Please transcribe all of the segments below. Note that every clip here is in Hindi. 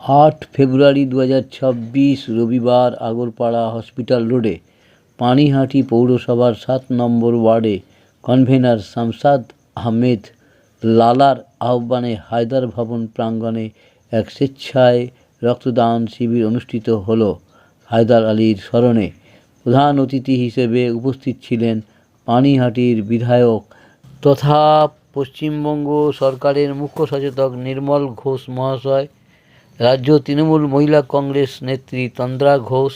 8 ফেব্রুয়ারি 2026 রবিবার আগরপাড়া হসপিটাল রোডে পানিহাটি পৌরসভার 7 নম্বর ওয়ার্ডে কনভেনর শামসাদ আহমেদ লালার আহ্বানে হায়দার ভবন প্রাঙ্গণে এক স্বেচ্ছায় রক্তদান শিবির অনুষ্ঠিত হল। হায়দার আলীর স্মরণে প্রধান অতিথি হিসেবে উপস্থিত ছিলেন পানিহাটির বিধায়ক তথা পশ্চিমবঙ্গ সরকারের মুখ্য সচেতক নির্মল ঘোষ মহাশয়, রাজ্য তৃণমূল মহিলা কংগ্রেস নেত্রী তন্দ্রা ঘোষ।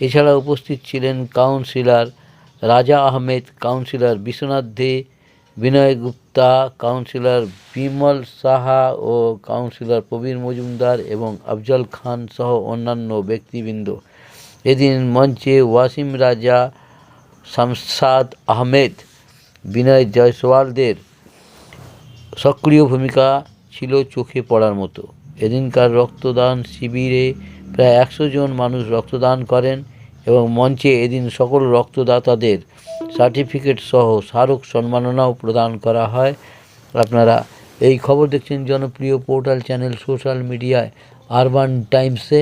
এছাড়া উপস্থিত ছিলেন কাউন্সিলর রাজা আহমেদ, কাউন্সিলর বিশ্বনাথ দে, বিনয় গুপ্তা, কাউন্সিলর বিমল সাহা ও কাউন্সিলর প্রবীর মজুমদার এবং আফজল খান সহ অন্যান্য ব্যক্তিবৃন্দ। এদিন মঞ্চে ওয়াসিম রাজা, শামসাদ আহমেদ, বিনয় জয়সওয়ালদের সক্রিয় ভূমিকা ছিল চোখে পড়ার মতো। এদিনকার রক্তদান শিবিরে প্রায় 100 জন মানুষ রক্তদান করেন এবং মঞ্চে এদিন সকল রক্তদাতাদের সার্টিফিকেট সহ স্মারক সম্মাননাও প্রদান করা হয়। আপনারা এই খবর দেখছেন জনপ্রিয় পোর্টাল চ্যানেল সোশ্যাল মিডিয়ায় আরবান টাইমসে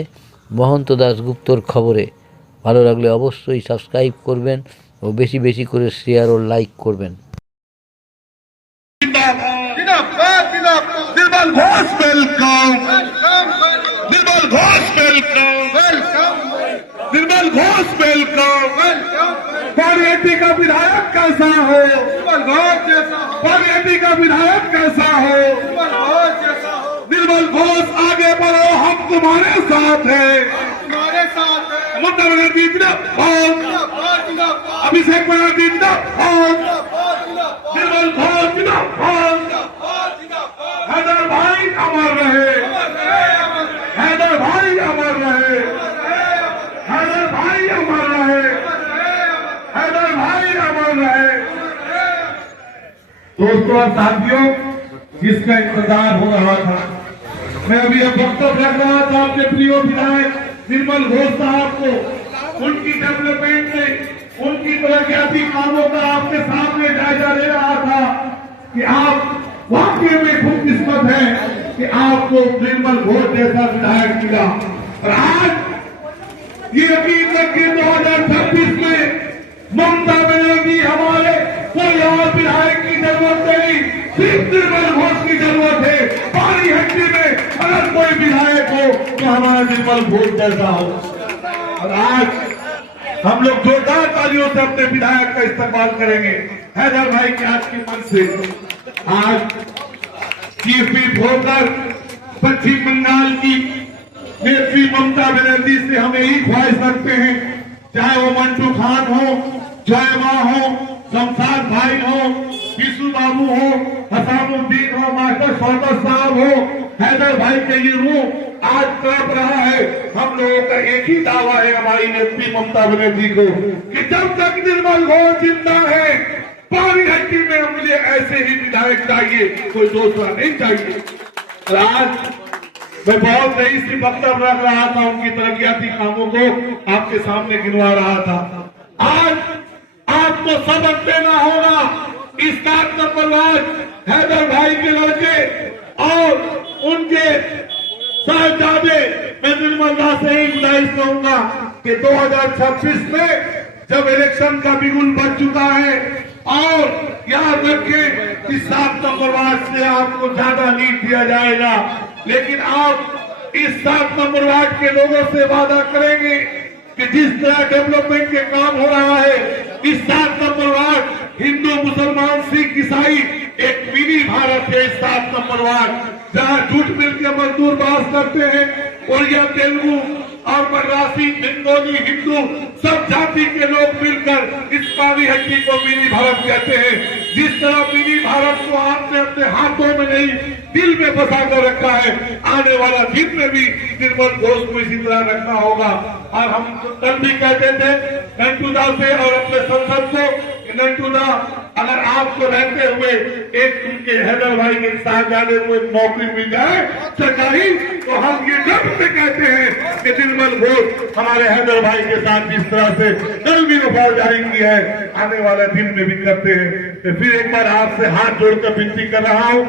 মহন্ত দাশগুপ্তর খবরে। ভালো লাগলে অবশ্যই সাবস্ক্রাইব করবেন ও বেশি বেশি করে শেয়ার ও লাইক করবেন। निर्मल घोष वेलकम, निर्मल घोष वेलकम, निर्मल घोष वेलकम। पानीहाटी का विधायक कैसा हो, पानीहाटी का विधायक कैसा हो, निर्मल घोष आगे बढ़ो, हम तुम्हारे साथ हैं, ममता बनर्जी जिंदाबाद, अभिषेक बनर्जी जिंदाबाद, निर्मल घोष जिंदाबाद। हैदर भाई अमर रहे, हैदर भाई अमर रहे, हैदर भाई अमर रहे, हैदर भाई अमर रहे। दोस्तों और साथियों, जिसका इंतजार हो रहा था, मैं अभी वक्तव्य रख रहा था अपने प्रिय विधायक निर्मल घोष साहब को, उनकी डेवलपमेंट में, उनकी तरक्याती कामों का आपके सामने जायजा ले रहा था कि आप वाकई में खुशकिस्मत है कि आपको निर्मल घोष जैसा विधायक मिला। और आज ये यकीन रखिए 2026 में ममता बनर्जी हमारे कोई और विधायक की जरूरत नहीं, सिर्फ निर्मल घोष की जरूरत है। पानीहाटी में अगर कोई विधायक हो तो हमारा निर्मल घोष जैसा हो। और आज हम लोग जोरदार तालियों से अपने विधायक का इस्तेमाल करेंगे हैदर भाई के आज के मन से। आज चीफ व्हिप होकर पश्चिम बंगाल की नेत्री ममता बनर्जी से हम यही ख्वाहिश रखते हैं, चाहे वो मंटू खान हो, जय मां हो, शमशाद भाई हो, विशु बाबू हो, हसामुद्दीन हो, मास्टर शौकत साहब हो, हैदर भाई के ये रूह आज तड़प रहा है। हम लोगों का एक ही दावा है हमारी नेत्री ममता बनर्जी को कि जब तक निर्मल घोष जिंदा है, पानीहाटी में मुझे ऐसे ही विधायक चाहिए, कोई दूसरा नहीं चाहिए। आज मैं बहुत सही से वक्तव्य रख रहा था, उनकी तरक्याती कामों को आपके सामने गिनवा रहा था। आज आपको सबक देना होगा। इस 7 नंबर वार्ड हैदर भाई के लड़के और उनके साहबजादे, मैं निर्मल दास से ही गुजारिश करूंगा कि 2026 में जब इलेक्शन का बिगुल बज चुका है, और याद रखें कि 7 नंबर वार्ड से आपको ज्यादा लीड दिया जाएगा, लेकिन आप इस 7 नंबर वार्ड के लोगों से वादा करेंगे कि जिस तरह डेवलपमेंट के काम हो रहा है, इस 7 नंबर वार्ड हिंदू मुसलमान सिख ईसाई एक मिनी भारत है। इस 7 नंबर वार्ड जहाँ झूठ मिल के मजदूर बास करते हैं, ओरिया, तेलुगु और मद्रासी, बंगाली, हिंदू सब जाति के लोग मिलकर इस पानीहाटी को मिनी भारत कहते हैं। जिस तरह मिनी भारत को आपने अपने हाथों में नहीं दिल में बसा कर रखा है, आने वाला दिन में भी निर्मल घोष को इसी तरह रखना होगा। और हम कल भी कहते थे नंटूदा से और अपने संसद को, नंटूदा अगर आपको रहते हुए एक उनके हैदर भाई के साहबजादे को एक नौकरी मिल जाए सरकारी, तो हम ये गर्व से कहते हैं कि निर्मल घोष हमारे हैदर भाई के साथ जिस तरह से कल भी वफादारी की है, आने वाले दिन में भी करते हैं। तो फिर एक बार आपसे हाथ जोड़कर विनती कर रहा हूँ,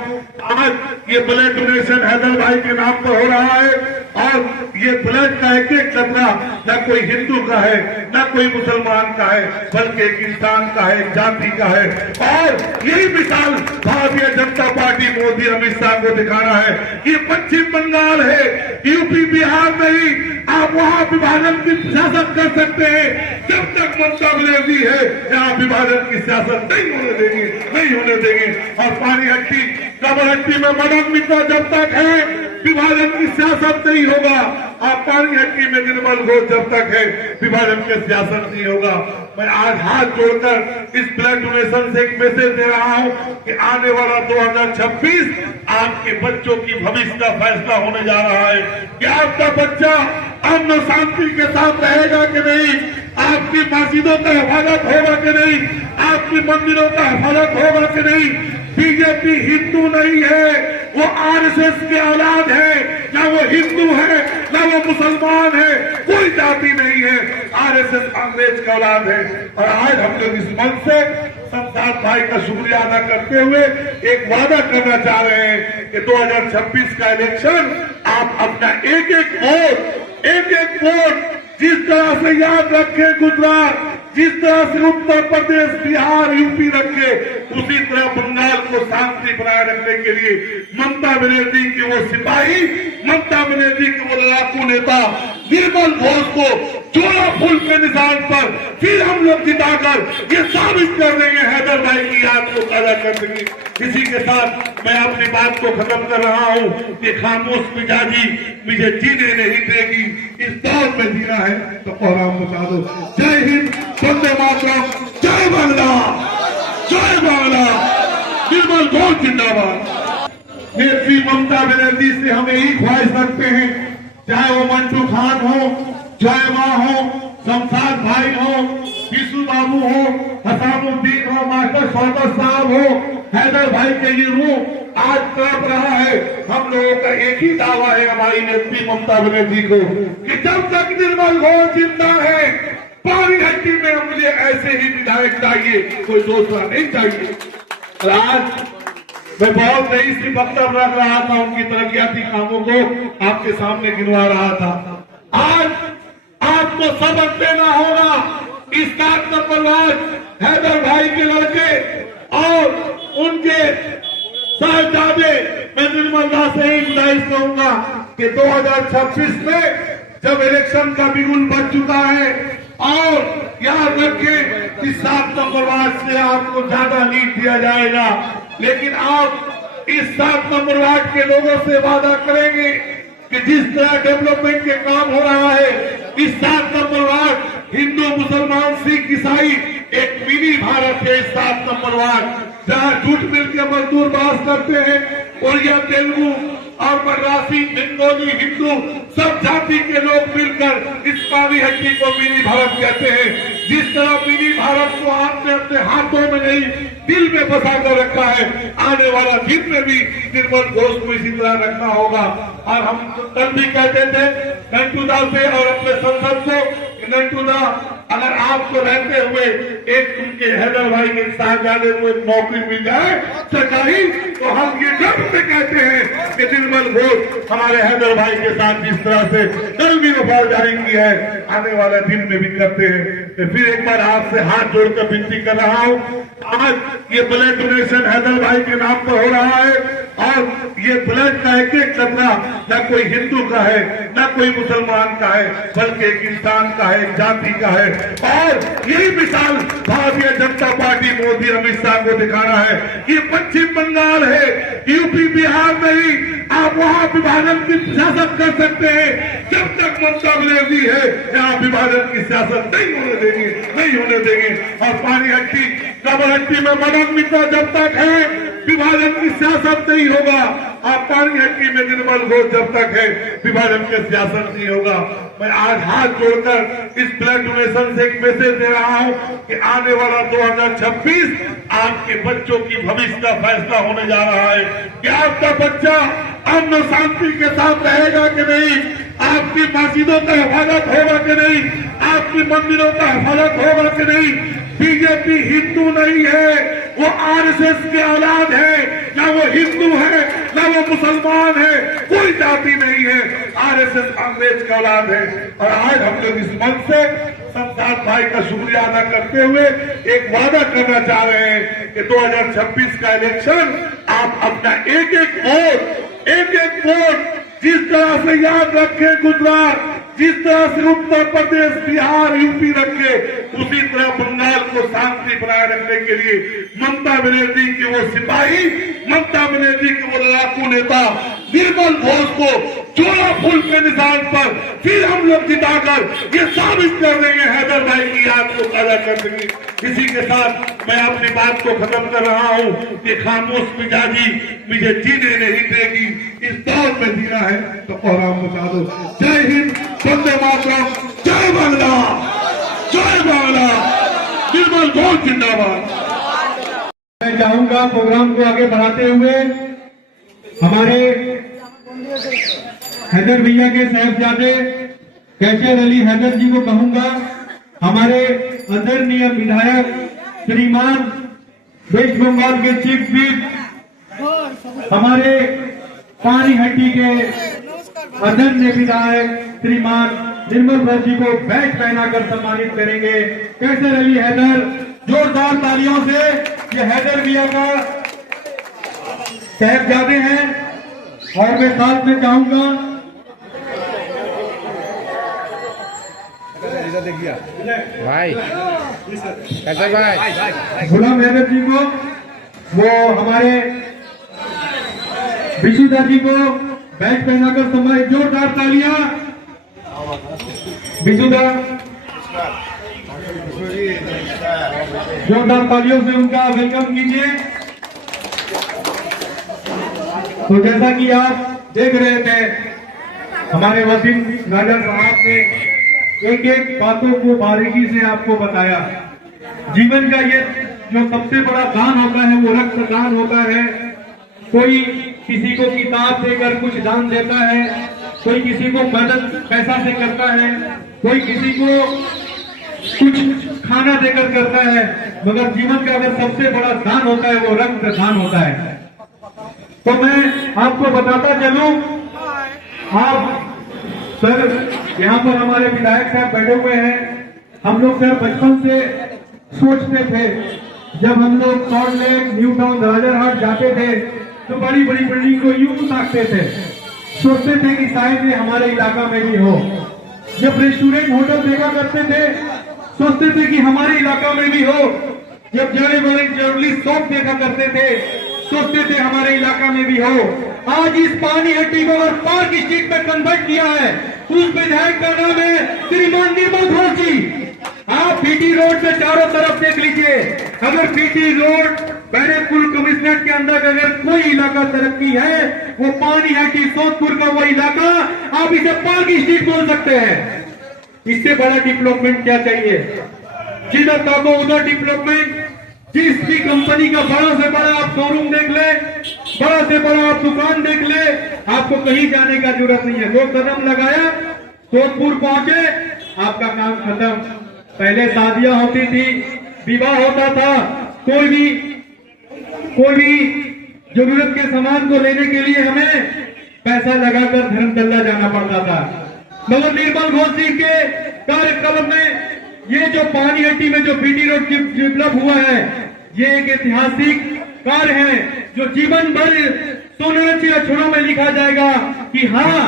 आज ये ब्लड डोनेशन हैदर भाई के नाम पर हो रहा है। और ये ब्लड का एक एक कतरा न कोई हिंदू का है, न कोई मुसलमान का है, बल्कि एक इंसान का है, एक जाति का है। और यही मिसाल भारतीय जनता पार्टी मोदी अमित शाह को दिखाना है कि पश्चिम बंगाल है, यूपी बिहार नहीं, आप वहां विभाजन की सियासत कर सकते हैं। जब तक ममता बनर्जी है यहाँ विभाजन की सियासत नहीं होने देंगे, नहीं होने देंगे। और पानीहट्टी कबरहट्टी में मदन मित्रा जब तक है विभाजन की सियासत नहीं होगा। और पानीहट्टी में निर्मल घोष जब तक है विभाजन की सियासत नहीं होगा। मैं आज हाथ जोड़कर इस ब्लड डोनेशन से एक मैसेज दे रहा हूं कि आने वाला 2026 आपके बच्चों की भविष्य का फैसला होने जा रहा है कि आपका बच्चा अमन शांति के साथ रहेगा कि नहीं, आपकी मस्जिदों का हिफाजत होगा कि नहीं, आपकी मंदिरों का हिफाजत होगा कि नहीं। बीजेपी हिंदू नहीं है, वो आरएसएस के औलाद है, ना वो हिंदू है ना वो मुसलमान है, कोई जाति नहीं है, आरएसएस कांग्रेस का औलाद है। और आज हम लोग इस मंच से शमशाद भाई का शुक्रिया अदा करते हुए एक वादा करना चाह रहे हैं कि 2026 का इलेक्शन आप अपना एक एक वोट जिस तरह से याद रखे गुजरात, जिस तरह से उत्तर प्रदेश, बिहार, यूपी रखे, उसी तरह बंगाल को शांति बनाए रखने के लिए ममता बनर्जी की वो सिपाही, ममता बनर्जी के वो लड़ाकू नेता निर्मल घोष को जोड़ा फूल के निशान पर फिर हम लोग जिताकर ये साबित कर देंगे हैदर भाई की याद को ताजा कर देंगे। इसी के साथ मैं अपनी बात को खत्म कर रहा हूँ कि खामोश मिजाजी मुझे जीने नहीं देगी, इस दौर में जीना है तो कोहराम बता दो। जय हिंद, वंदे मातरम, जय बांग्ला, जय बांग्ला, निर्मल घोष जिंदाबाद। नेत्री ममता बनर्जी से हम यही ख्वाहिश रखते हैं, चाहे वो मंटू खान हो, जय माँ हो, शमशाद भाई हो, विशु बाबू हो, हसामुद्दीन हो, मास्टर सौदर साहब हो, हैदर भाई के ये रूह आज तड़प रहा है। हम लोगों का एक ही दावा है हमारी नेत्री ममता बनर्जी को कि जब तक निर्मल घोष जिंदा है पानीहट्टी में मुझे ऐसे ही विधायक चाहिए, कोई दूसरा नहीं चाहिए। और आज मैं बहुत नई सी वक्तव्य रख रहा था, उनकी तरक्याती कामों को आपके सामने गिनवा रहा था। आज आपको सबक देना होगा इस 7 नंबर वार्ड हैदर भाई के लड़के और उनके साहबजादे। मैं निर्मल दास से ही गुजारिश करूंगा कि 2026 में जब इलेक्शन का बिगुल बच चुका है और याद रखें कि 7 नंबर वार्ड से आपको ज्यादा लीड दिया जाएगा, लेकिन आप इस 7 नंबर वार्ड के लोगों से वादा करेंगे कि जिस तरह डेवलपमेंट के काम हो रहा है इस 7 नंबर वार्ड हिंदू, मुसलमान, सिख, ईसाई एक मिनी भारत है। इस 7 नंबर वार्ड जहाँ झूठ मिलकर मजदूर बास करते हैं, उड़िया, तेलुगु और मराठी, बंगाली, हिंदू सब जाति के लोग मिलकर इस पानीहट्टी को मिनी भारत कहते हैं। जिस तरह मिनी भारत को आपने अपने हाथों में नहीं दिल में बसा कर रखा है, आने वाला दिन में भी निर्मल घोष को इसी तरह रखना होगा। और हम कल भी कहते थे नंटूदा से और अपने संसद को, नंटूदा अगर आपको रहते हुए एक उनके हैदर भाई के साहबजादे को एक नौकरी मिल जाए सरकारी, तो हम ये गर्व से कहते हैं कि निर्मल घोष हमारे हैदर भाई के साथ जिस तरह से कल भी वफादारी की है आने वाले दिन में भी करते हैं। तो फिर एक बार आपसे हाथ जोड़कर विनती कर रहा हूँ, आज ये ब्लड डोनेशन हैदर भाई के नाम पर हो रहा है और ये ब्लड का एक एक कतरा न कोई हिंदू का है, न कोई मुसलमान का है, बल्कि एक इंसान का है, एक जाति का है। और यही मिसाल भारतीय जनता पार्टी मोदी अमित शाह को दिखाना है कि पश्चिम बंगाल है, यूपी बिहार नहीं, आप वहां विभाजन की सियासत कर सकते हैं। जब तक ममता बनर्जी है यहाँ विभाजन की सियासत नहीं होने देंगे, नहीं होने देंगे। और पानीहट्टी कबरहट्टी में मदन मित्रा जब तक है विभाजन की सियासत नहीं होगा। और पानीहट्टी में निर्मल घोष जब तक है विभाजन की सियासत नहीं होगा। मैं आज हाथ जोड़कर इस ब्लड डोनेशन से एक मैसेज दे रहा हूं कि आने वाला 2026 आपके बच्चों की भविष्य का फैसला होने जा रहा है कि आपका बच्चा अमन शांति के साथ रहेगा कि नहीं, आपकी मस्जिदों का हिफाजत होगा कि नहीं, आपकी मंदिरों का हिफाजत होगा कि नहीं। बीजेपी हिंदू नहीं है, वो आरएसएस के औलाद है, ना वो हिंदू है, ना वो मुसलमान है, कोई जाति नहीं है, आरएसएस कांग्रेस के औलाद है। और आज हम लोग इस मंच से शमशाद भाई का शुक्रिया अदा करते हुए एक वादा करना चाह रहे हैं कि 2026 का इलेक्शन आप अपना एक एक वोट जिस तरह से याद रखे गुजरात, जिस तरह से उत्तर प्रदेश, बिहार, यूपी रखे, उसी तरह बंगाल को शांति बनाए रखने के लिए ममता बनर्जी के वो सिपाही, ममता बनर्जी के वो लड़ाकू नेता निर्मल घोष को चोला फूल के निशान पर फिर हम लोग जिताकर ये साबित कर देंगे हैदर भाई की याद को ताजा कर देंगे। इसी के साथ मैं अपनी बात को खत्म कर रहा हूँ कि खामोश मिजाजी मुझे जीने नहीं देगी, इस दौर में जीना है तो कोहराम मचा दो। जय हिंद, वंदे मातरम, जय बांग्ला, जय बांग्ला, निर्मल घोष जिंदाबाद। मैं चाहूंगा प्रोग्राम को आगे बढ़ाते हुए हमारे हैदर भैया के साहबजादे कैसर अली हैदर जी को कहूंगा, हमारे आदरणीय विधायक श्रीमान वेस्ट बंगाल के चीफ विप, हमारे पानीहट्टी के आदरणीय विधायक श्रीमान निर्मल घोष जी को बैच पहनाकर सम्मानित करेंगे। कैसर अली हैदर, जोरदार तालियों से। ये हैदर भैया का साहबजादे हैं और मैं साथ में चाहूंगा भाई कैसे भाई गुलाम हैदर जी को, वो हमारे विशुदा जी को बैच पहनाकर सम्मानित। जोरदार तालियां विशुदा, जोरदार तालियों से उनका वेलकम कीजिए। तो जैसा कि आप देख रहे थे, हमारे वसीम राजा साहब ने एक एक बातों को बारीकी से आपको बताया। जीवन का ये जो सबसे बड़ा दान होता है वो रक्तदान होता है। कोई किसी को किताब देकर कुछ दान देता है, कोई किसी को मदद पैसा से करता है, कोई किसी को कुछ खाना देकर करता है, मगर जीवन का अगर सबसे बड़ा दान होता है वो रक्तदान होता है। तो मैं आपको बताता चलूं, आप सर यहाँ पर हमारे विधायक साहब बैठे हुए हैं। हम लोग सर बचपन से सोचते थे, जब हम लोग salt lake, new town, Rajarhat जाते थे तो बड़ी बड़ी बिल्डिंग को यूं ताकते थे, सोचते थे कि शायद ये हमारे इलाका में भी हो। जब रेस्टोरेंट, होटल देखा करते थे, सोचते थे कि हमारे इलाका में भी हो। जब जाने वाले जरूरी शॉप देखा करते थे, सोचते थे हमारे इलाका में भी हो। आज इस पानीहट्टी को अगर पार्क स्ट्रीट में कन्वर्ट किया है, उस विधायक का नाम है श्रीमान निर्मल घोष जी। आप पीटी रोड से चारों तरफ देख लीजिए, अगर पीटी रोड, बैरकपुर कमिश्नरेट के अंदर अगर कोई इलाका तरक्की है, वो पानीहट्टी सोदपुर का वो इलाका, आप इसे पार्क स्ट्रीट बोल सकते हैं। इससे बड़ा डेवलपमेंट क्या चाहिए? जिधर ताको उधर डेवलपमेंट। जिस भी कंपनी का बड़ा से बड़ा आप शोरूम देख ले, बड़ा से बड़ा आप दुकान देख ले, आपको कहीं जाने का जरूरत नहीं है। 2 कदम लगाया, सोदपुर पहुंचे, आपका काम खत्म। पहले शादियां होती थी, विवाह होता था, कोई भी जरूरत के सामान को लेने के लिए हमें पैसा लगाकर धर्मतल्ला जाना पड़ता था। मगर निर्मल घोष जी के कार्यक्रम में ये जो पानीहट्टी में जो बीटी रोड डेवलप हुआ है, ये एक ऐतिहासिक कार्य है जो जीवन भर सोने अक्षरों में लिखा जाएगा कि हाँ,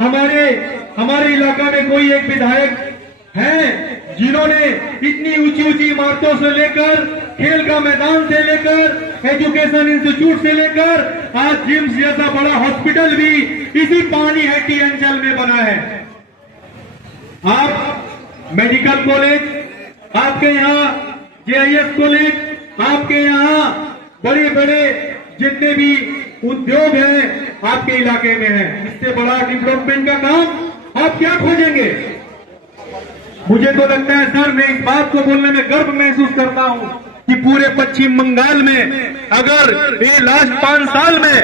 हमारे इलाका में कोई एक विधायक है जिन्होंने इतनी ऊंची ऊंची इमारतों से लेकर, खेल का मैदान से लेकर, एजुकेशन इंस्टीट्यूट से लेकर आज जिम्स जैसा बड़ा हॉस्पिटल भी इसी पानीहट्टी अंचल में बना है। आप मेडिकल कॉलेज, आपके यहाँ जेआईएस कॉलेज, आपके यहाँ बड़े बड़े जितने भी उद्योग हैं आपके इलाके में है। इससे बड़ा डेवलपमेंट का काम आप क्या खोजेंगे? मुझे तो लगता है सर, मैं इस बात को बोलने में गर्व महसूस करता हूं कि पूरे पश्चिम बंगाल में अगर ये लास्ट 5 साल में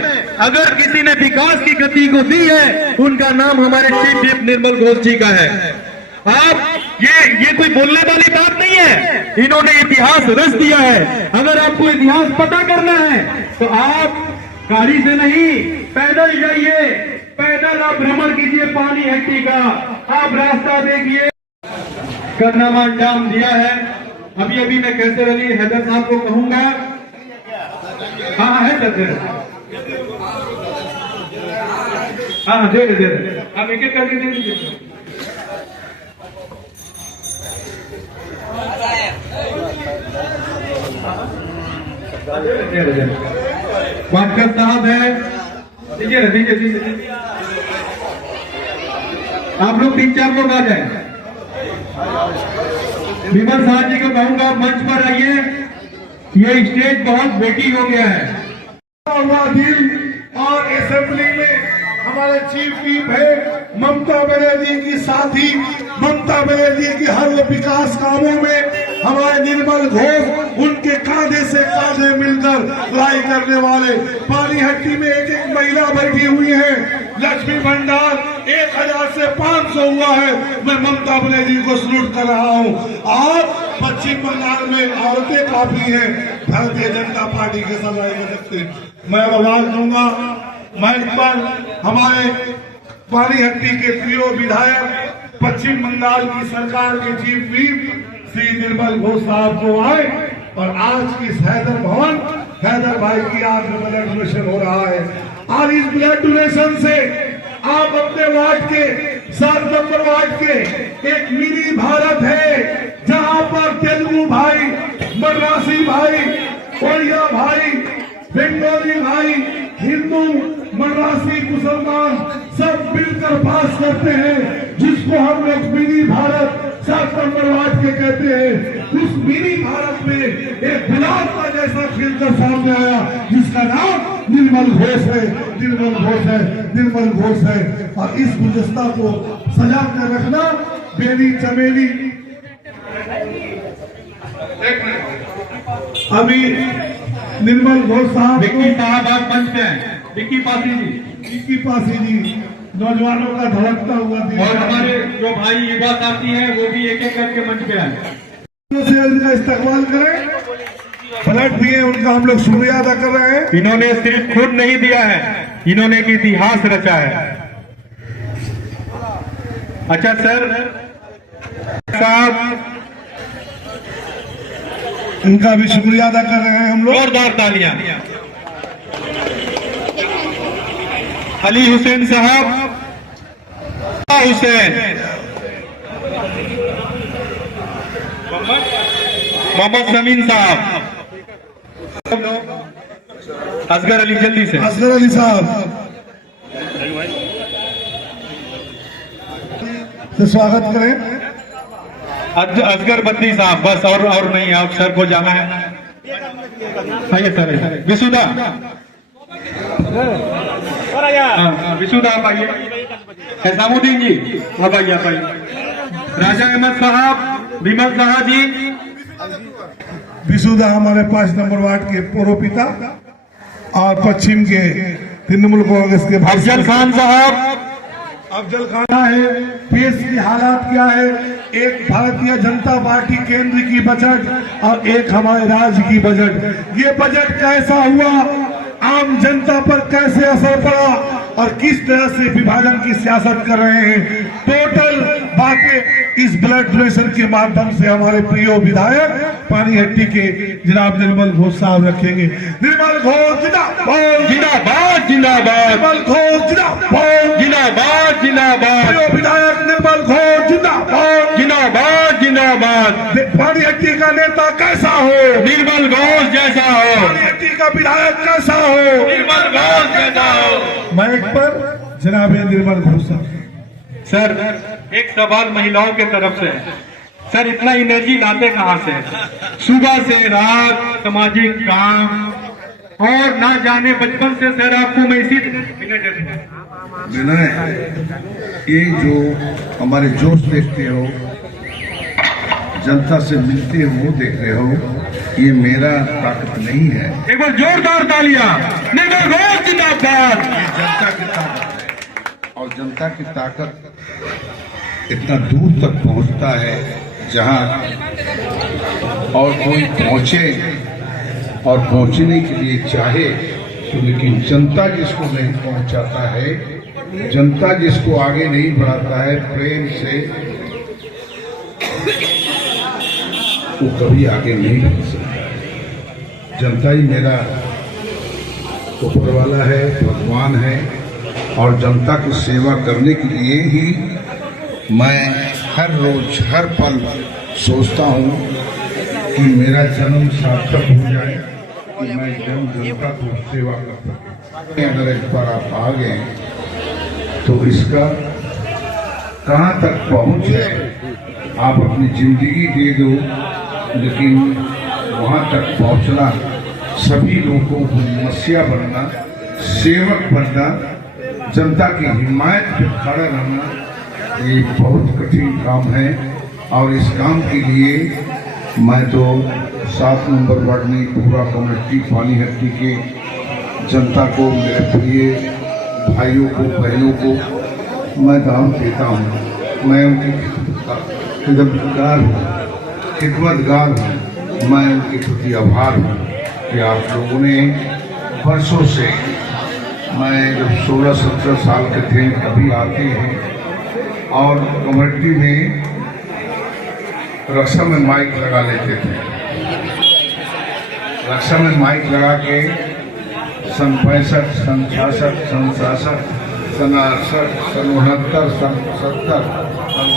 अगर किसी ने विकास की गति को दी है, उनका नाम हमारे चीफ विप निर्मल घोष जी का है। आप ये कोई बोलने वाली बात नहीं है, इन्होंने इतिहास रच दिया है। अगर आपको इतिहास पता करना है तो आप गाड़ी से नहीं पैदल जाइए, पैदल आप भ्रमण कीजिए पानीहट्टी का, आप रास्ता देखिए। करनामा अंजाम दिया है। अभी अभी मैं कैसर अली हैदर साहब को कहूंगा, हाँ है सर, हाँ दे दे आप एक एक करके दे दीजिए। वाटकर साहब है, दीजिए ना, दीजिए। आप लोग 3-4 लोग आ जाए। विमल साहब जी को कहूंगा मंच पर आइए, ये स्टेज बहुत बेटी हो गया है। और असेंबली में हमारे चीफ व्हिप है ममता बनर्जी की साथी, ममता बनर्जी की हर विकास कामों में हमारे निर्मल घोष उनके कांधे से कांधे मिलकर लड़ाई करने वाले। पानीहट्टी में एक एक महिला बैठी हुई है, लक्ष्मी भंडार 1000 से 500 हुआ है। मैं ममता बनर्जी को सलूट कर रहा हूँ। और पश्चिम बंगाल में औरतें काफी हैं, भारतीय जनता पार्टी के साथ लड़ाई कर सकते हैं। मैं आवाज दूंगा माइक पर, हमारे पानीहट्टी के प्रिय विधायक, पश्चिम बंगाल की सरकार के चीफ व्हिप श्री निर्मल घोष साहब को आए और आज की हैदर भवन, हैदर भाई की आज ब्लड डोनेशन हो रहा है। और इस ब्लड डोनेशन से आप अपने वार्ड के 7 नंबर वार्ड के एक मिनी भारत है, जहां पर तेलुगु भाई, मद्रासी भाई, ओडिया भाई, बंगाली भाई, हिंदू, मद्रासी, मुसलमान सब मिलकर पास करते हैं, जिसको हम लोग मिनी भारत 7 नंबर वार्ड के कहते हैं। उस मिनी भारत में एक गुलाब का जैसा खिलकर सामने आया, जिसका नाम निर्मल घोष है, निर्मल घोष है, निर्मल घोष है। और इस गुलदस्ता को सजा कर रखना, बेली चमेली। अभी निर्मल घोष साहब, विक्की साहब आप मंच पे हैं, विक्की पासी जी नौजवानों का धड़कता हुआ दिया, और हमारे जो भाई युवा साथी हैं वो भी एक एक करके मंच पे आए। से उनका इस्तेमाल करें, ब्लड दिए उनका हम लोग शुक्रिया अदा कर रहे हैं। इन्होंने सिर्फ खुद नहीं दिया है, इन्होंने एक इतिहास रचा है। अच्छा सर साहब, इनका भी शुक्रिया अदा कर रहे हैं हम लोग। जोरदार तालियां। अली हुसैन साहब, हुसैन, मोहम्मद जमीन साहब, असगर अली, जल्दी से असगर अली साहब से स्वागत करें। असगर बद्दी साहब, बस और नहीं, आप सर को जाना है। आइए सर, विशुदा, विशुदा आप आइए। हैसामुद्दीन जी आप आइए, आप आइए। राजा अहमद साहब, विमल साहब जी, विशुदा हमारे 5 नंबर वार्ड के पूर्व पिता और पश्चिम के तृणमूल कांग्रेस के अफजल खान साहब, अफजल खान है। पेश की हालात क्या है, एक भारतीय जनता पार्टी केंद्र की बजट और एक हमारे राज्य की बजट। ये बजट कैसा हुआ, आम जनता पर कैसे असर पड़ा और किस तरह से विभाजन की सियासत कर रहे हैं, टोटल बातें इस ब्लड डोनेशन के माध्यम से हमारे प्रिय विधायक पानीहट्टी के जनाब निर्मल घोष साहब रखेंगे। निर्मल घोष जिंदाबाद, जिंदाबाद, जिंदाबाद, निर्मल घोष जिंदाबाद, जिंदाबाद, जिंदाबाद, प्रिय विधायक निर्मल घोष जिंदाबाद, जिंदाबाद, जिंदाबाद। पानीहट्टी का नेता कैसा हो, निर्मल घोष जैसा हो, पानीहट्टी का विधायक कैसा हो, निर्मल घोष जैसा हो। माइक पर जनाब निर्मल घोष साहब। सर एक सवाल महिलाओं के तरफ से है। सर इतना एनर्जी लाते कहाँ से? सुबह से रात सामाजिक काम और ना जाने बचपन से सर आपको मैं इसी विनय, ये जो हमारे जोश देखते हो, जनता से मिलते हो, देख रहे हो, ये मेरा ताकत नहीं है। एक बार जोरदार तालियां। निर्मल घोष जिंदाबाद। ये जनता की ताकत है और जनता की ताकत इतना दूर तक पहुंचता है जहां और कोई पहुंचे और पहुंचने के लिए चाहे तो, लेकिन जनता जिसको नहीं पहुंचाता है, जनता जिसको आगे नहीं बढ़ाता है प्रेम से, वो कभी आगे नहीं बढ़ सकता। जनता ही मेरा ऊपर वाला है, भगवान है, और जनता की सेवा करने के लिए ही मैं हर रोज हर पल सोचता हूँ कि मेरा जन्म सार्थक हो जाए, कि मैं जनता को सेवा कर सकूं। अगर एक बार आप आ गए तो इसका कहाँ तक पहुँच है, आप अपनी जिंदगी दे दो, लेकिन वहाँ तक पहुँचना, सभी लोगों को मसीहा बनना, सेवक बनना, जनता की हिमायत पे खड़ा रहना, ये बहुत कठिन काम है। और इस काम के लिए मैं तो 7 नंबर वार्ड में पूरा कमेटी पानीहट्टी के जनता को, मेरे प्रिय भाइयों को, बहनों को मैं दान देता हूँ। मैं उनकी खिदमतगार हूँ, खिदमतगार हूँ। मैं उनके प्रति आभार हूँ कि आप लोगों ने वर्षों से, मैं जब 16-17 साल के थे तभी आते हैं, और कमेटी में रक्षा में माइक लगा लेते थे। रक्षा में माइक लगा के सन 65, सन 66, सन 67, सन 68, सन 69, सन 70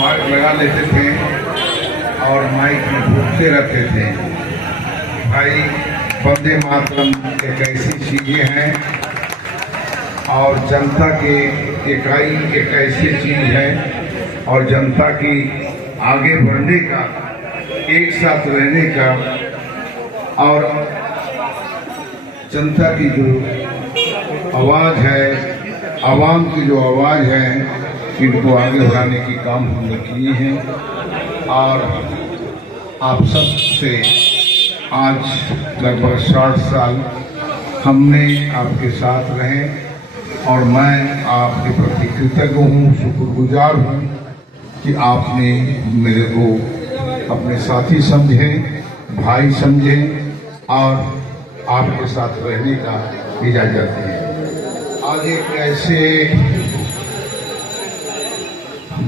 माइक लगा लेते थे और माइक में भूखते रहते थे। भाई, वंदे मातरम एक ऐसी चीजें हैं और जनता के इकाई एक ऐसी चीज है, और जनता की आगे बढ़ने का, एक साथ रहने का, और जनता की जो आवाज है, आवाम की जो आवाज है, इनको आगे बढ़ाने की काम हमने किए हैं। और आप सब से आज लगभग 60 साल हमने आपके साथ रहे, और मैं आपके प्रति कृतज्ञ हूँ, शुक्रगुजार हूँ कि आपने मेरे को अपने साथी समझे, भाई समझे, और आपके साथ रहने का इजाजत दी। आज एक ऐसे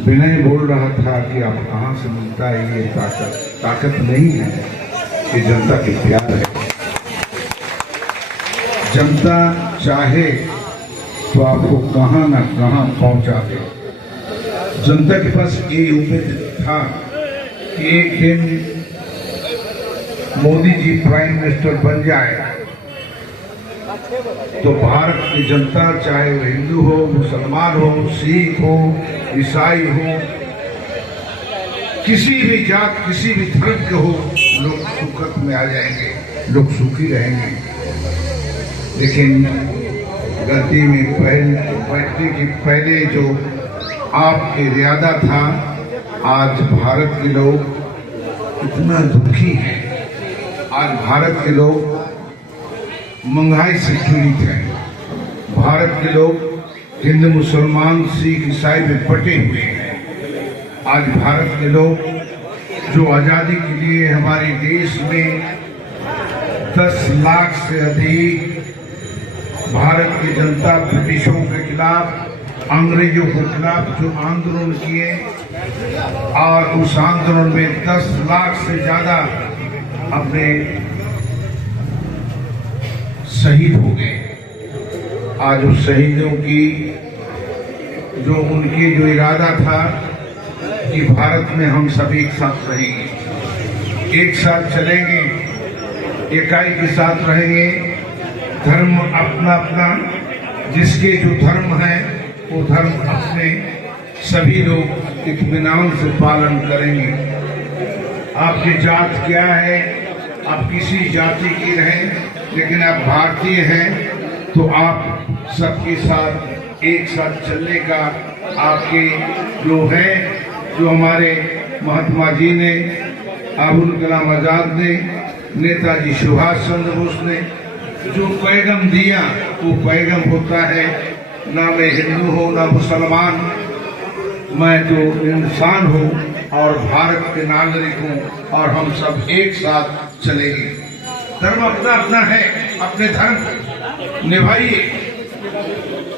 विनय बोल रहा था कि आप कहाँ से मिलता है ये ताकत नहीं है, ये जनता की प्यार है। जनता चाहे तो आपको कहाँ न कहाँ पहुंचा दे। जनता के पास ये उम्मीद था कि एक दिन मोदी जी प्राइम मिनिस्टर बन जाए तो भारत की जनता, चाहे वो हिंदू हो, मुसलमान हो, सिख हो, ईसाई हो, किसी भी जात, किसी भी धर्म के हो, लोग सुखत में आ जाएंगे, लोग सुखी रहेंगे। लेकिन गलती में बैठने के पहले जो आपके इरादा था, आज भारत के लोग इतना दुखी हैं। आज भारत के लोग महंगाई से पीड़ित हैं। भारत के लोग हिंदू, मुसलमान, सिख, ईसाई में बटे हुए हैं। आज भारत के लोग जो आज़ादी के लिए हमारे देश में 10 लाख से अधिक भारत की जनता ब्रिटिशों के खिलाफ, अंग्रेजों के खिलाफ जो आंदोलन किए, और उस आंदोलन में 10 लाख से ज्यादा अपने शहीद हो गए। आज उस शहीदों की जो उनके जो इरादा था कि भारत में हम सब एक साथ रहेंगे, एक साथ चलेंगे, इकाई के साथ रहेंगे, धर्म अपना अपना, जिसके जो धर्म है वो धर्म अपने सभी लोग इत्मीनान से पालन करेंगे। आपकी जात क्या है, आप किसी जाति की रहें, लेकिन आप भारतीय हैं तो आप सबके साथ एक साथ चलने का आपके जो है, जो हमारे महात्मा जी ने, अबुल कलाम आजाद ने, नेताजी सुभाष चंद्र बोस ने जो पैगाम दिया, वो पैगाम होता है, ना मैं हिंदू हो ना मुसलमान, मैं तो इंसान हूँ और भारत के नागरिक हूँ और हम सब एक साथ चलेंगे। धर्म अपना अपना है, अपने धर्म निभाइए।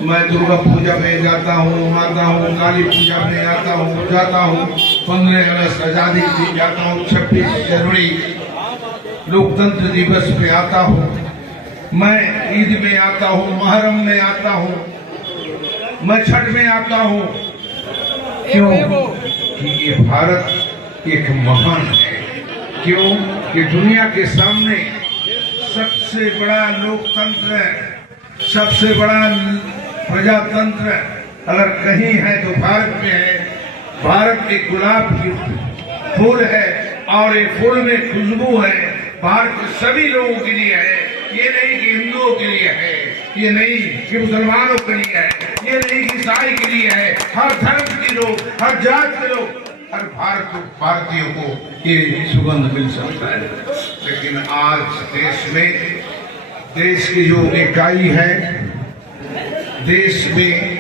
मैं दुर्गा पूजा में जाता हूँ, आता हूँ, काली पूजा में आता हूँ, जाता हूँ, 15 अगस्त आजादी दिन जाता हूँ, 26 जनवरी लोकतंत्र दिवस पे आता हूँ, मैं ईद में आता हूँ, मुहर्रम में आता हूँ, मैं छठ में आता हूँ। क्यों? कि ये भारत एक महान है। क्यों? कि दुनिया के सामने सबसे बड़ा लोकतंत्र है, सबसे बड़ा प्रजातंत्र अगर कहीं है तो भारत में है। भारत एक गुलाब की फूल है और ये फूल में खुशबू है। भारत सभी लोगों के लिए है, ये नहीं कि हिंदुओं के लिए है, ये नहीं कि मुसलमानों के लिए है, ये नहीं कि ईसाई के लिए है। हर धर्म के लोग, हर जात के लोग, हर भारतीयों को ये सुगंध मिल सकता है। लेकिन आज देश में, देश की जो इकाई है, देश में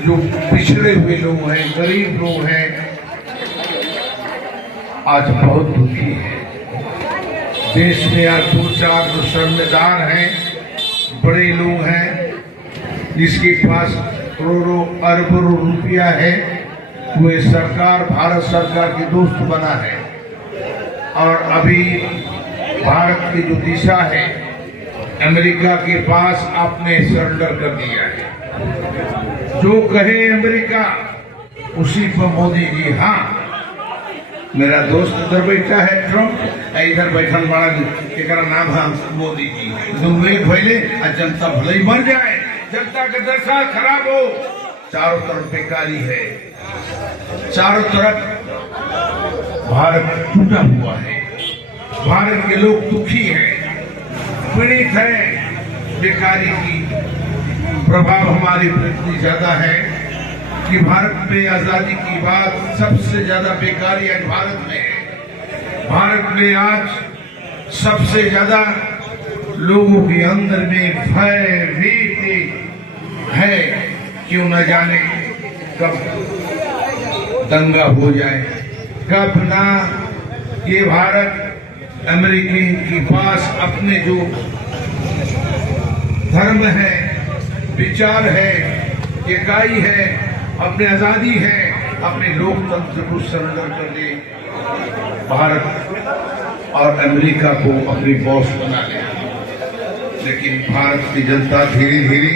जो पिछड़े हुए लोग हैं, गरीब लोग हैं, आज बहुत दुखी है। देश में आज 2-4 जो शर्मदार हैं, बड़े लोग हैं, जिसके पास करोड़ों अरबों रुपया है, वो सरकार, भारत सरकार की दोस्त बना है। और अभी भारत की जो दिशा है, अमेरिका के पास आपने सरेंडर कर दिया है। जो कहे अमेरिका उसी पर मोदी जी। हाँ, मेरा दोस्त इधर बैठा है ट्रम्प, इधर बैठा बड़ा एक नाम है मोदी जी। दोनों एक भले जनता भले ही मर जाए, जनता का दशा खराब हो, चारों तरफ बेकारी है, चारों तरफ भारत टूटा हुआ है, भारत के लोग दुखी हैं, पीड़ित है। बेकारी की प्रभाव हमारी पर इतनी ज्यादा है कि भारत में आजादी की बात सबसे ज्यादा बेकारी आज भारत में है। भारत में आज सबसे ज्यादा लोगों के अंदर में भय भीति है। क्यों न जाने कब दंगा हो जाए, कब ना ये भारत अमेरिकी के पास अपने जो धर्म है, विचार है, इकाई है, अपनी आजादी है, अपने लोकतंत्र को सरेंडर कर दे, भारत और अमेरिका को अपनी बॉस बना ले। लेकिन भारत की जनता धीरे धीरे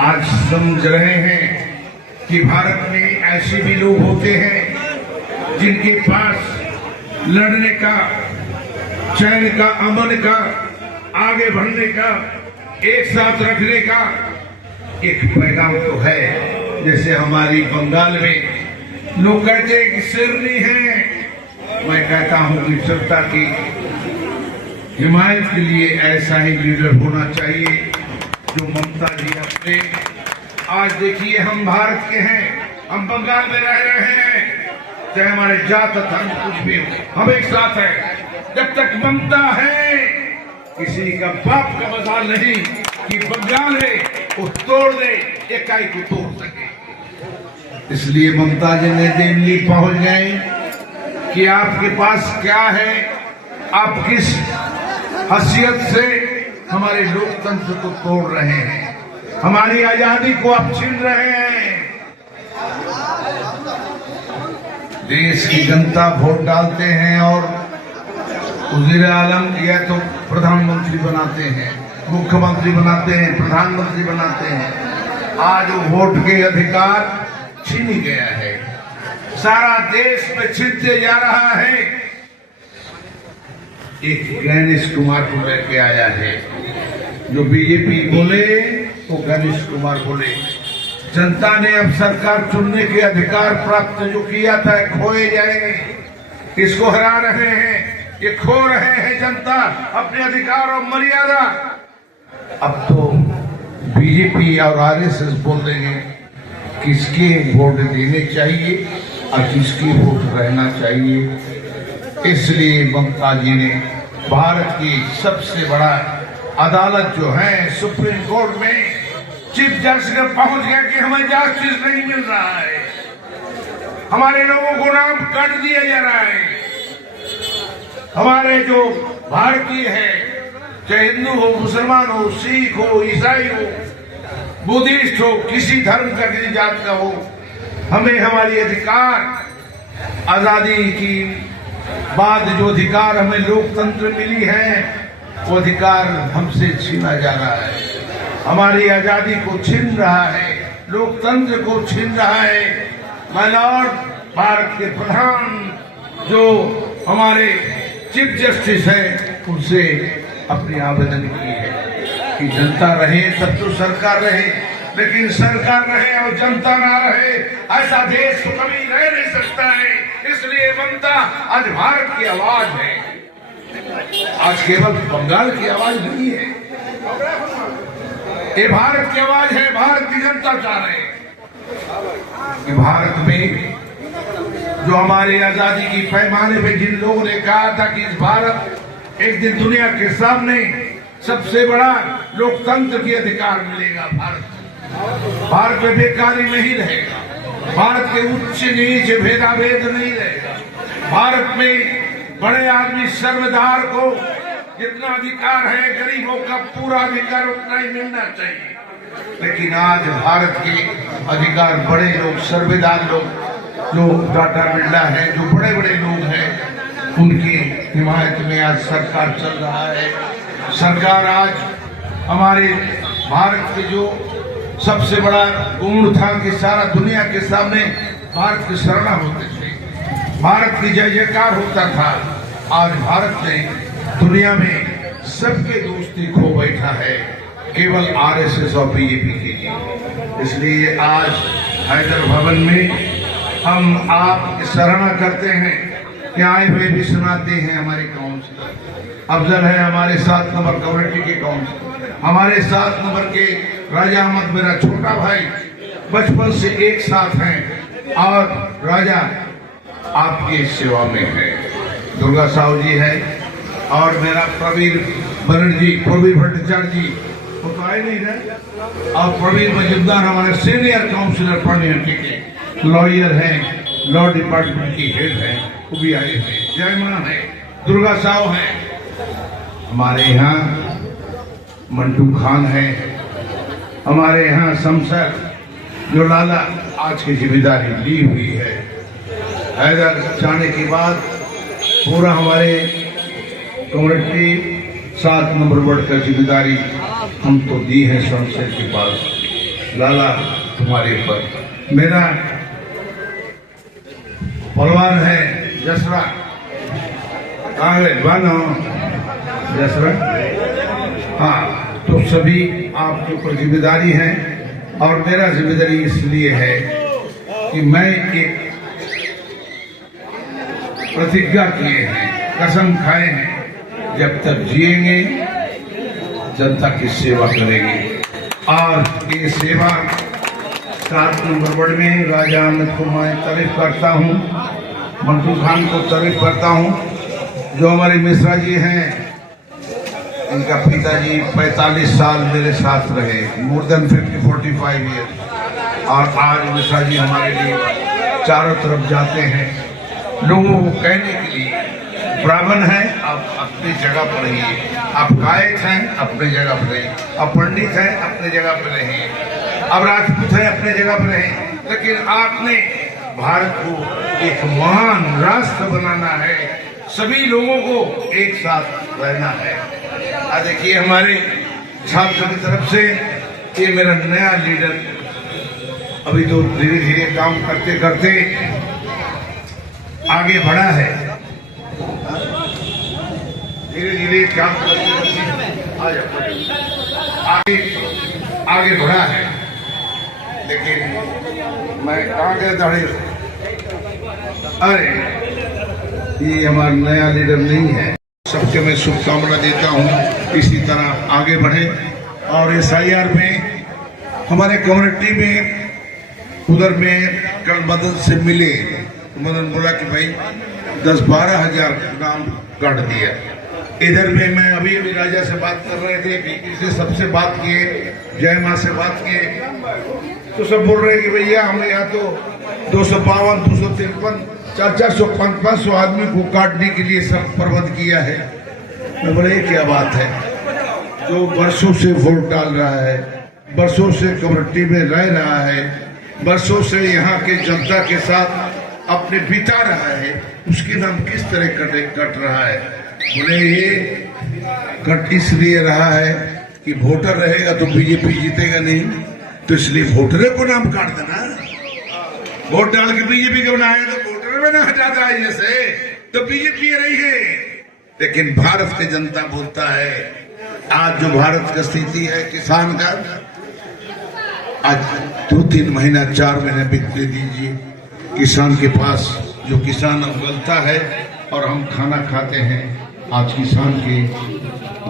आज समझ रहे हैं कि भारत में ऐसे भी लोग होते हैं जिनके पास लड़ने का, चैन का, अमन का, आगे बढ़ने का, एक साथ रखने का एक पैगाम तो है। जैसे हमारी बंगाल में लोग कहते हैं कि शेरनी है, मैं कहता हूं कि जनता की हिमायत के लिए ऐसा ही लीडर होना चाहिए जो ममता जी अपने। आज देखिए, हम भारत के हैं, हम बंगाल में रह रहे हैं, चाहे हमारे जात धर्म कुछ भी हो, हम एक साथ हैं। जब तक ममता है, किसी का बाप का मजाल नहीं कि बंगाल है वो तोड़ दे, इकाई को तोड़ सके। इसलिए ममता जी ने दिल्ली पहुंच गए कि आपके पास क्या है, आप किस हैसियत से हमारे लोकतंत्र को तोड़ रहे हैं, हमारी आजादी को आप छीन रहे हैं। देश की जनता वोट डालते हैं और वज़ीर आलम या तो प्रधानमंत्री बनाते हैं, मुख्यमंत्री बनाते हैं, प्रधानमंत्री बनाते हैं। आज वो वोट के अधिकार छीन गया है, सारा देश में छीनते जा रहा है। एक गणेश कुमार को लेके आया है, जो बीजेपी बोले वो गणेश कुमार बोले। जनता ने अब सरकार चुनने के अधिकार प्राप्त जो किया था खोए जाएंगे, इसको हरा रहे हैं, ये खो रहे हैं जनता अपने अधिकार और मर्यादा। अब तो बीजेपी और आरएसएस बोल देंगे किसके वोट देने चाहिए और किसकी वोट रहना चाहिए। इसलिए ममता जी ने भारत की सबसे बड़ा अदालत जो है सुप्रीम कोर्ट में चीफ जस्टिस पहुंच गया कि हमें जस्टिस नहीं मिल रहा है, हमारे लोगों को नाम काट दिया जा रहा है। हमारे जो भारतीय हैं, चाहे हिंदू हो, मुसलमान हो, सिख हो, ईसाई हो, बुद्धिस्ट हो, किसी धर्म का, किसी जात का हो, हमें हमारी अधिकार, आजादी की बाद जो अधिकार हमें लोकतंत्र मिली है, वो अधिकार हमसे छीना जा रहा है। हमारी आजादी को छीन रहा है, लोकतंत्र को छीन रहा है। माय लॉर्ड, भारत के प्रधान जो हमारे चीफ जस्टिस है, उनसे अपनी आवेदन की है कि जनता रहे तब तो सरकार रहे, लेकिन सरकार रहे और जनता ना रहे, ऐसा देश तो कभी रह नहीं सकता है। इसलिए बनता आज भारत की आवाज है, आज केवल बंगाल की आवाज नहीं है, ये भारत की आवाज है। भारत की जनता चाह रहे हैं कि भारत में जो हमारी आजादी की पैमाने पे जिन लोगों ने कहा था कि इस भारत एक दिन दुनिया के सामने सबसे बड़ा लोकतंत्र की अधिकार मिलेगा, भारत में बेकारी नहीं रहेगा, भारत के उच्च नीच भेदाभेद नहीं रहेगा, भारत में बड़े आदमी सर्वदार को जितना अधिकार है, गरीबों का पूरा अधिकार उतना ही मिलना चाहिए। लेकिन आज भारत के अधिकार बड़े लोग, सर्वेदार लोग, जो टाटा बिरला है, जो बड़े बड़े लोग हैं, उनकी हिमायत में आज सरकार चल रहा है। सरकार आज हमारे भारत के जो सबसे बड़ा गुण था कि सारा दुनिया के सामने भारत की सराहना होती थी, भारत की जय जयकार होता था, आज भारत ने दुनिया में सबके दोस्ती खो बैठा है, केवल आरएसएस और बीजेपी के लिए। इसलिए आज हैदर भवन में हम आपकी सराहना करते हैं कि आए हुए विश्वनाथ दे हैं हमारे काउंसिलर, अफजल है हमारे 7 नंबर कम्युनिटी के काउंसिलर, हमारे 7 नंबर के राजा अहमद मेरा छोटा भाई, बचपन से एक साथ हैं और राजा आपकी सेवा में है। दुर्गा साहू जी है और मेरा प्रवीर बनर्जी, प्रवीर भट्टाचार्य जी वो तो आए नहीं है, और प्रवीर मजुमदार हमारे सीनियर काउंसिलर पढ़ने के लॉयर हैं, लॉ डिपार्टमेंट की हेड हैं, वो भी आए हैं। जय मां है, दुर्गा साहू है, हमारे यहाँ मंटू खान है, हमारे यहाँ शमशर जो लाला आज की जिम्मेदारी ली हुई है। हैदर जाने के बाद पूरा हमारे कम्युनिटी 7 नंबर वार्ड का जिम्मेदारी हम तो दी है शमशर के पास। लाला तुम्हारे ऊपर मेरा पहलवान है जसरा, जसरा, हाँ, तो सभी आपके ऊपर जिम्मेदारी है और मेरा जिम्मेदारी इसलिए है कि मैं एक प्रतिज्ञा किए हैं, कसम खाए हैं, जब तक जिएंगे जनता की सेवा करेंगे। और ये सेवा 7 नंबर वार्ड में राजा अहमद को मैं तारीफ करता हूँ, मंटू खान को तारीफ करता हूँ, जो हमारे मिश्रा जी हैं, इनका पिताजी 45 साल मेरे साथ रहे, मोर देन 45 ईयर, और आज मिश्रा जी हमारे लिए चारों तरफ जाते हैं लोगों को कहने के लिए, ब्राह्मण है आप अपनी जगह पर रहिए, आप गायक हैं अपनी जगह पर रहिए, आप पंडित हैं अपनी जगह पर रहिए, अब राजपूत हैं अपनी जगह पर रहिए, लेकिन आपने भारत को एक महान राष्ट्र बनाना है, सभी लोगों को एक साथ रहना है। आज देखिए हमारे छात्र की तरफ से ये मेरा नया लीडर अभी तो धीरे धीरे काम करते करते आगे बढ़ा है, धीरे धीरे काम करते आगे बढ़ा है, लेकिन मैं कहाँ गया दाढ़ी, अरे ये हमारा नया लीडर नहीं है। सबके मैं शुभकामना देता हूँ, इसी तरह आगे बढ़े। और SIR में हमारे कम्युनिटी में उधर में कल मदन से मिले, मदन बोला कि भाई 10-12 हजार नाम काट दिया। इधर में मैं अभी राजा से बात कर रहे थे, किसी सबसे बात किए, जय मां से बात किए, तो सब बोल रहे कि भैया हम यहाँ तो 252, 253, 400, 500 आदमी को काटने के लिए सब प्रबंध किया है। मैं बोले ये क्या बात है, जो वर्षों से वोट डाल रहा है, वर्षों से कमेटी में रह रहा है, वर्षों से यहाँ के जनता के साथ अपने बिता रहा है, उसके नाम किस तरह कट रहा है। बोले ये कट इसलिए रहा है कि वोटर रहेगा तो बीजेपी जीतेगा नहीं, तो इसलिए वोटरों को नाम काट देना। वोट डाल के बीजेपी को बनाया तो वोटर में ना हटाता है, जैसे तो बीजेपी रही है। लेकिन भारत की जनता बोलता है, आज जो भारत की स्थिति है किसान का, आज 2-3 महीना 4 महीने बिकते दीजिए, किसान के पास जो किसान उगलता है और हम खाना खाते हैं, आज किसान के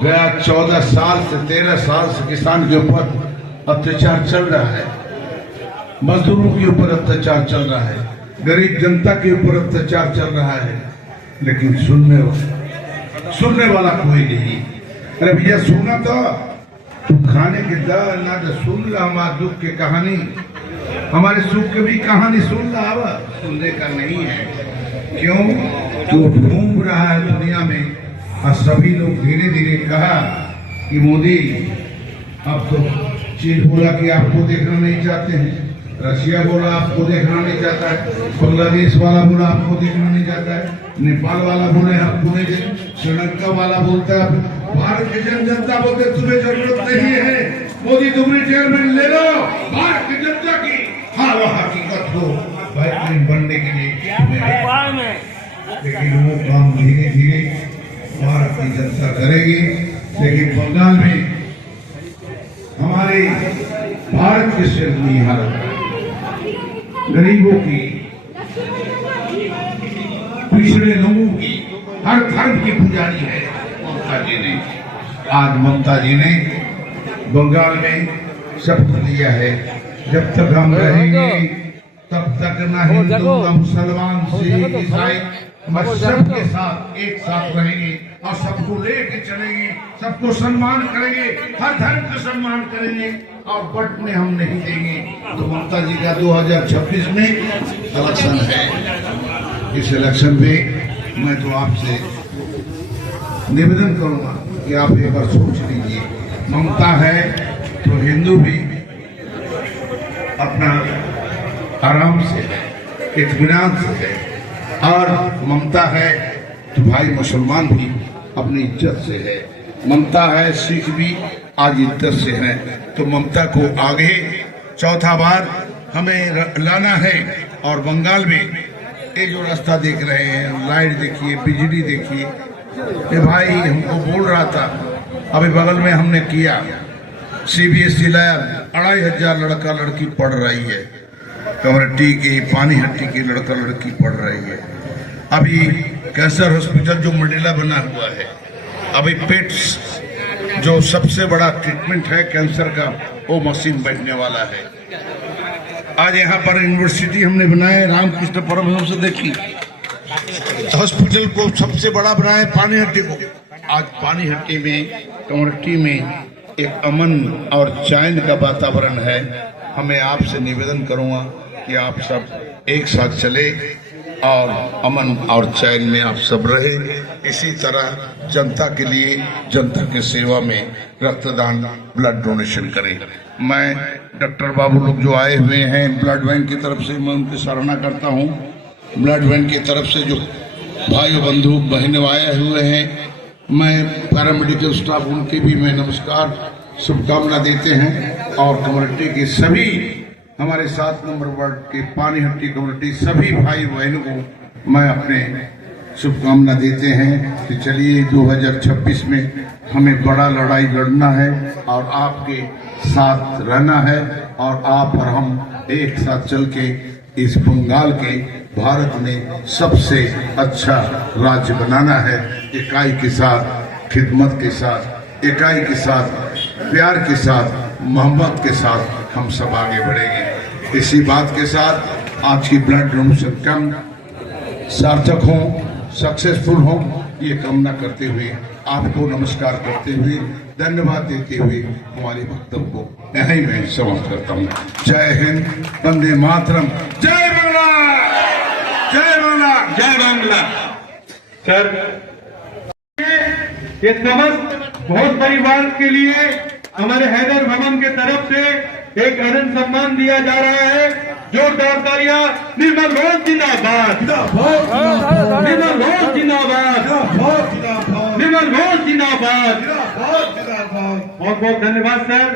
गया 14 साल से 13 साल से किसान के ऊपर अत्याचार चल रहा है, मजदूरों के ऊपर अत्याचार चल रहा है, गरीब जनता के ऊपर अत्याचार चल रहा है, लेकिन सुनने वाला कोई नहीं। अरे भैया सुना तो तू खाने के दर ना तो सुन ला हमारे दुख की कहानी, हमारे सुख की भी कहानी सुन ला। अब सुनने का नहीं है, क्यों? जो घूम रहा है दुनिया में और सभी लोग धीरे धीरे कहा कि मोदी अब तो चीन बोला कि आपको देखना नहीं चाहते हैं, रशिया बोला आपको देखना नहीं चाहता है, बांग्लादेश वाला बोला आपको देखना नहीं चाहता है, नेपाल वाला बोले आपको नहीं, श्रीलंका वाला बोलता है, भारत की जनता बोलते तुम्हें जरूरत नहीं है मोदी, तुम रिटायरमेंट ले लो। भारत की जनता की हाल हकीकत को बेहतरीन बनने के लिए, लेकिन वो काम धीरे धीरे भारत की जनता करेगी। लेकिन बंगाल में हमारे भारत की सिर्फ नहीं हालत, गरीबों की, पिछड़े लोगों की, हर धर्म की पुजारी है ममता जी ने। आज ममता जी ने बंगाल में शपथ लिया है, जब तक हम रहेंगे तब तक ना हिंदू ना मुसलमान सिख ईसाई, हम सबके साथ एक साथ रहेंगे और सबको लेके चलेंगे, सबको सम्मान करेंगे, हर धर्म का सम्मान करेंगे और बंटने हम नहीं देंगे। तो ममता जी का 2026 में इलेक्शन है, इस इलेक्शन में मैं तो आपसे निवेदन करूंगा कि आप एक बार सोच लीजिए, ममता है तो हिंदू भी अपना आराम से है, इत्मीनान से है, और ममता है तो भाई मुसलमान भी अपनी इज्जत से है, ममता है सिख भी आज इज्जत से है। तो ममता को आगे चौथा बार हमें लाना है। और बंगाल में ये जो रास्ता देख रहे हैं, लाइट देखिए, बिजली देखिए, ये भाई हमको बोल रहा था, अभी बगल में हमने किया CBSE लाया, 2500 लड़का लड़की पढ़ रही है, कमरटी की पानीहट्टी की लड़का लड़की पढ़ रही है। अभी कैंसर हॉस्पिटल जो मंडेला बना हुआ है, अभी पेट्स जो सबसे बड़ा ट्रीटमेंट है कैंसर का, वो मशीन बैठने वाला है। आज यहाँ पर यूनिवर्सिटी हमने बनाया, रामकृष्ण परमहंस देखी हॉस्पिटल को सबसे बड़ा बनाया पानीहट्टी को। आज पानीहट्टी में कमरटी में एक अमन और चैन का वातावरण है। हमें आपसे निवेदन करूंगा कि आप सब एक साथ चले और अमन और चैन में आप सब रहे। इसी तरह जनता के लिए, जनता की सेवा में रक्तदान, ब्लड डोनेशन करें। मैं डॉक्टर बाबू लोग जो आए हुए हैं ब्लड बैंक की तरफ से, मैं उनकी सराहना करता हूं। ब्लड बैंक की तरफ से जो भाई बंधु बहनें आए हुए हैं, मैं पैरामेडिकल स्टाफ उनके भी मैं नमस्कार शुभकामना देते हैं। और कम्युनिटी के सभी हमारे 7 नंबर वार्ड के पानीहट्टी कम्युनिटी सभी भाई बहनों को मैं अपने शुभकामना देते हैं कि चलिए 2026 में हमें बड़ा लड़ाई लड़ना है और आपके साथ रहना है, और आप और हम एक साथ चल के इस बंगाल के भारत में सबसे अच्छा राज्य बनाना है। इकाई के साथ, खिदमत के साथ, इकाई के साथ, प्यार के साथ, मोहब्बत के साथ हम सब आगे बढ़ेंगे। इसी बात के साथ आज की ब्लड डोनेशन कैंप सार्थक हो, सक्सेसफुल हो, ये कामना करते हुए आपको नमस्कार करते हुए, धन्यवाद देते हुए हमारे वक्तव्य को यहीं मैं समाप्त करता हूँ। जय हिंद, वंदे मातरम, जय बांग्ला। जय बांग्ला। सर, ये समस्त घोष परिवार के लिए हमारे हैदर भवन के तरफ से एक अनंत सम्मान दिया जा रहा है। जोरदार तालियां। निर्मल घोष जिंदाबाद, निर्मल घोष जिंदाबाद, निर्मल घोष जिंदाबाद। बहुत बहुत धन्यवाद सर।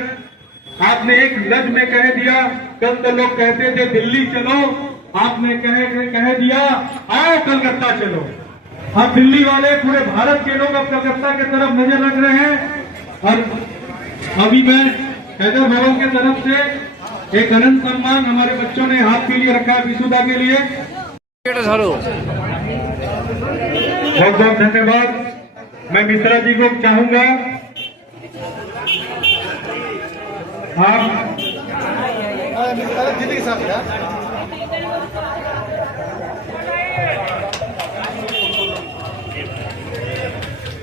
आपने एक लफ्ज में कह दिया, कल तो लोग कहते थे दिल्ली चलो, आपने कह दिया आओ कलकत्ता चलो। अब दिल्ली वाले पूरे भारत के लोग अब कलकत्ता की तरफ नजर रख रहे हैं। और अभी मैं हैदर भवन के तरफ से एक अनंत सम्मान हमारे बच्चों ने हाथ के लिए रखा है विशुदा के लिए। बहुत बहुत धन्यवाद। मैं मिश्रा जी को चाहूंगा आप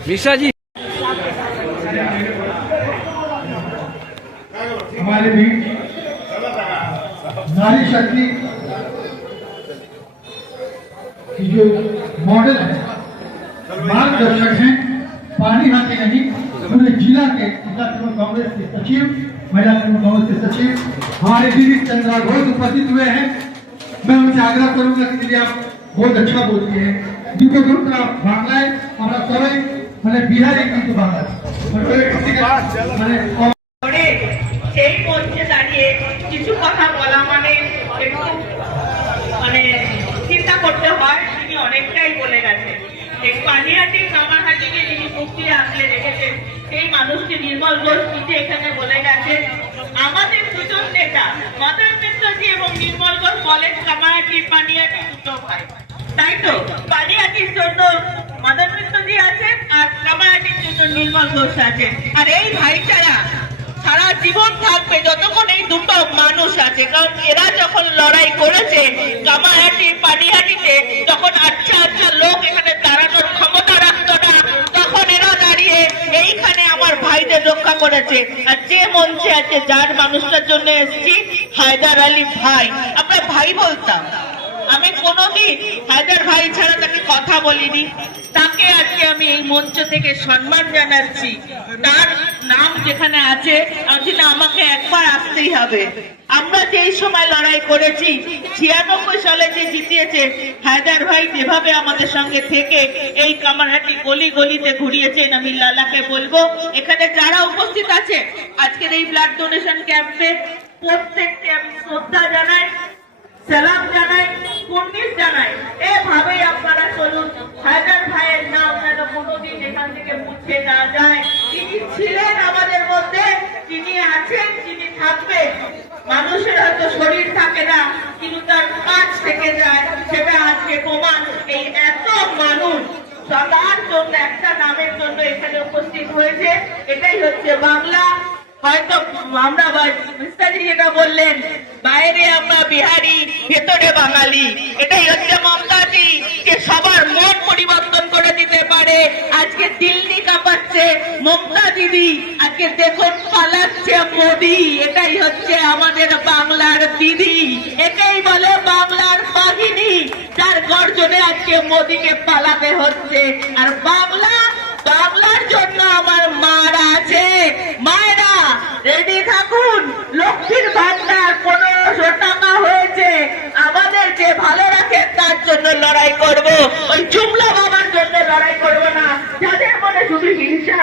मिश्रा जी हमारे बीच नारी शक्ति की जो मॉडल है, मार्गदर्शक हैं, पानी हाथी नहीं, पूरे जिला के तृणमूल कांग्रेस के सचिव, महिला तृणमूल कांग्रेस के सचिव हमारे दीदी चंद्रा घोष उपस्थित हुए हैं। मैं उनसे आग्रह करूंगा कि दीदी आप बहुत अच्छा बोलती है, দুটো গ্রুপটা বাংলায় আমরা সবাই মানে বিহারে কিন্তু বাংলা মানে সেই মঞ্চে দাঁড়িয়ে কিছু কথা বলা মানে একটু মানে চিন্তা করতে হয়। তিনি অনেকটাই বলে গেছেন। এই পানিহাটি কামারহাটিকে যিনি মুক্তিয়ে আগলে রেখেছেন সেই মানুষটি নির্মল ঘোষ নিজে এখানে বলে গেছেন। আমাদের দুজন নেতা মদন মিত্রজি এবং নির্মল ঘোষ বলেন কামারহাটি পানিহাটি দুটো ভাই, তাই তো? পানিহাটির জন্য মদন মিত্রজি আছেন আর কামারহাটির জন্য নির্মল ঘোষ আছেন। আর এই ভাইচারা সারা জীবন থাকবে যতক্ষণ এই দুটো মানুষ আছে। কারণ এরা যখন লড়াই করেছে কামারহাটির পানিহাটিতে, তখন আচ্ছা আচ্ছা লোক এখানে দাঁড়ানোর ক্ষমতা রাখতো না, তখন এরা দাঁড়িয়ে এইখানে আমার ভাইদের রক্ষা করেছে। আর যে মঞ্চে আছে যার মানুষটার জন্য এসেছি, হায়দার আলী ভাই, আমরা ভাই বলতাম। আমি কোনোদিন হায়দার ভাই ছাড়া তাকে কথা বলিনি। তাকে আজকে আমি এই মঞ্চ থেকে সম্মান জানাচ্ছি। তার নাম যেখানে আছে না, আমাকে একবার আসতেই হবে। আমরা যেই সময় লড়াই করেছি 96 সালে যে জিতিয়েছে হায়দার ভাই, যেভাবে আমাদের সঙ্গে থেকে এই কামারহাটি গলি গলিতে ঘুরিয়েছেন, আমি লালাকে বলবো এখানে যারা উপস্থিত আছে আজকের এই ব্লাড ডোনেশন ক্যাম্পে প্রত্যেককে আমি শ্রদ্ধা জানাই, সালাম জানাই, কুর্নিশ জানাই। এভাবেই আপনারা চলুন। হায়দার ভাইয়ের নাম যেন কোনোদিন এখান থেকে মুছে না যায়। তিনি ছিলেন আমাদের মধ্যে, তিনি আছেন, তিনি থাকবেন। মানুষের হয়তো শরীর থাকে না কিন্তু তার কাজ থেকে যায়, সেটা আজকে প্রমাণ। এই এত মানুষ সবার জন্য একটা নামের জন্য এখানে উপস্থিত হয়েছে, এটাই হচ্ছে বাংলা। হয়তো আমরা মিস্টারজি যেটা বললেন, বাইরে আমরা বিহারি ভেতরে বাঙালি, এটাই হচ্ছে মমতাজি, যে সবার মন পরিবর্তন করে দিতে পারে। আজকে দিল্লি কাঁপাচ্ছে মমতা দিদি, আজকে দেখুন পালাচ্ছে মোদি, এটাই হচ্ছে আমাদের বাংলার দিদি। একেই বলে বাংলার বাহিনী, যার গর্জনে আজকে মোদিকে পালাতে হচ্ছে। আর বাংলার জন্য আমার মারা আছে। মায়েরা রেডি থাকুন, লক্ষ্মীর ভান্ডার 1500 টাকা হয়েছে। আমাদের যে ভালো রাখে তার জন্য লড়াই করব, ওই জুমলা বাবার জন্য লড়াই করব না। যাদের মনে শুধু হিংসা